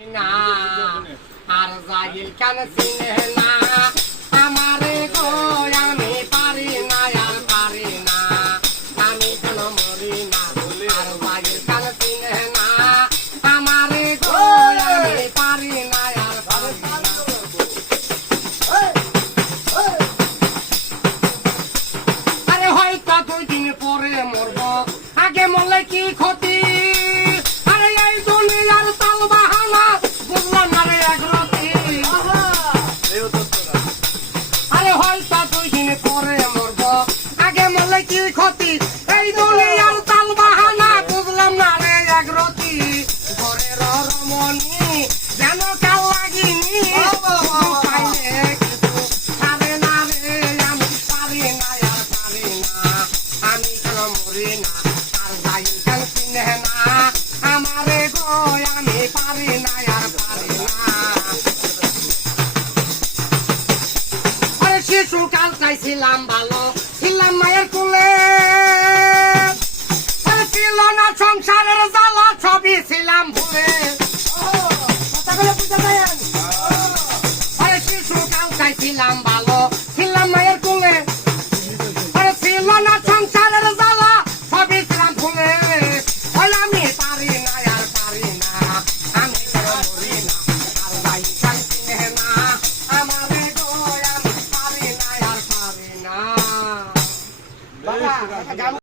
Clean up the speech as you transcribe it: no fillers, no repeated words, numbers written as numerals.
না আর জাগিল কেন চিনে না আমারে গো আমি পারি না আর পারি না আমি কেন মরি না আর জাগিল কেন চিনে না আমারে গো আমি পারি না আর পারি না। আরে হয়তো 2 দিন পরে মরব আগে মরলে কি ক্ষতি কি ক্ষতি এই দুনিয়ার তাল বাহানা বুঝলাম না রে একরতি ঘরের রমণী যেন কাল লাগিনি পাইলে কিছু ছাড়ে না রে আমি পারি না আর পারি না আমি কেন মরি না আর যাই কেন চিনে না আমারে গো আমি পারি না আর পারি না। আরে শিশুকাল চাইছিলাম ভালো ছিলাম মায়ের কুলে ছিল না সংসারের জ্বালা ছবি ছিলাম ভুলে শিশুকাল চাইছিলাম